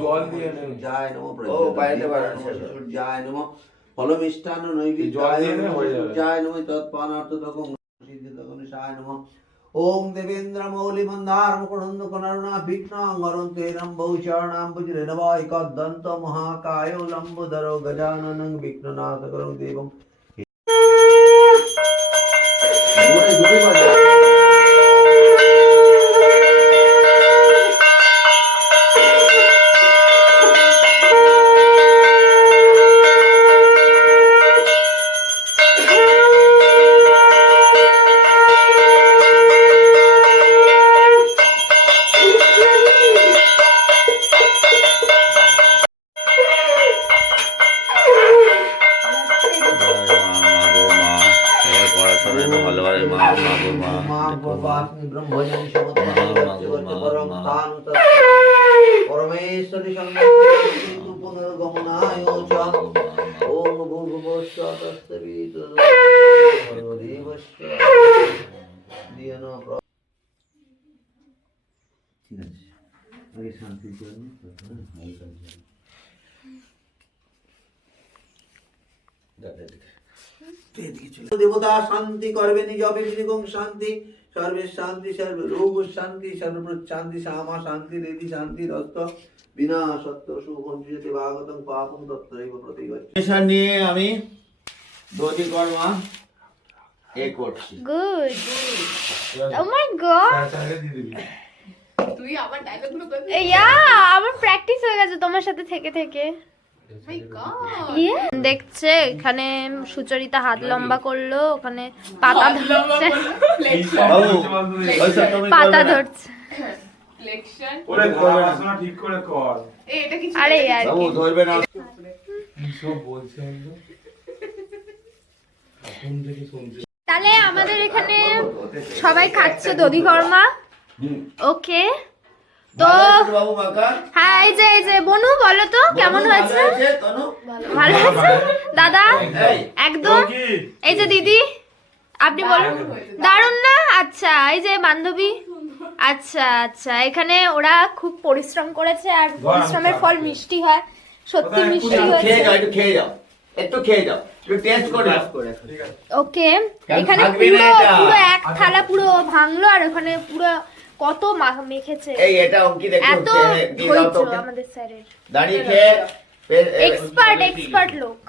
জল দিয়ে যায় নম ও বাইরে যায় নম ফলমিষ্টান্ন নৈবেদ্যায় নম তৎপানার্থ তখন সিদ্ধি তখন সায় নম ওম দেবেন্দ্র মৌলি মন্দার মুকুন্দ কনরুণা বিঘ্নাং হরন্তে রম্ভৌ চরণাম পুজরেনবাই কদ্দন্ত মহাকায় লম্বোদর গজাননং বিঘ্ননাথকরং দেবং परमेश्वरी पुनर्गमनाय ओम भूर्भुवस्सु तस्सवितुर्वरेण्यं ঠিক আছে আগে শান্তির জন্য দেবতা শান্তি করবে নিজ অভিষেকং শান্তি সর্বে শান্তি সর্ব রোগ শান্তি সর্বপ্রশান্তি সামা শান্তি রেদি শান্তি রস্ত বিনা সত্য শুভঞ্জিতে ভাগবতং পাপং তত্রৈব প্রতিগচ্ছতি। মিশন নিয়ে আমি দধি কর্মা এ করছি। গুড ও মাই গড তুই আমার ডায়লগগুলো বল। ইয়া আমার প্র্যাকটিস হয়ে গেছে তোমার সাথে থেকে থেকে। মাই গড দেখছে এখানে সুচরিতা হাত লম্বা করলো, ওখানে পাতা ধরছে, পাতা ধরছে। ফ্লেক্সন ওরে পড়াশোনা ঠিক করে কর। এটা কি আরে यार বাবু ধরবে না কি সব বলছেন তো এখন থেকে শুনছি। তাহলে আমাদের এখানে সবাই খাচ্ছে দধি কর্মা। ওকে তো বাবু মাকা হ্যাঁ এই যে বনু বলো তো কেমন হয়েছে? তনু ভালো হয়েছে দাদা একদম। এই যে দিদি আপনি বলুন দারুণ না? আচ্ছা এই যে বান্ধবী আচ্ছা আচ্ছা এখানে ওরা খুব পরিশ্রম করেছে আর পরিশ্রমের ফল মিষ্টি হয়, সত্যি মিষ্টি হয়েছে। খেয়ে যাও, একটু খেয়ে যাও, একটু খেয়ে যাও, একটু টেস্ট করে নাও। ওকে এখানে থাকবে না পুরো এটা। পুরো এক থালা পুরো ভাঙলো আর ওখানে পুরো কত মেখেছে। এই এটা অঙ্কি দেখো এত দিয়ে দাও তো ধৈর্য আমাদের স্যারের, দাঁড়িয়ে খেয়ে এক্সপার্ট লোক।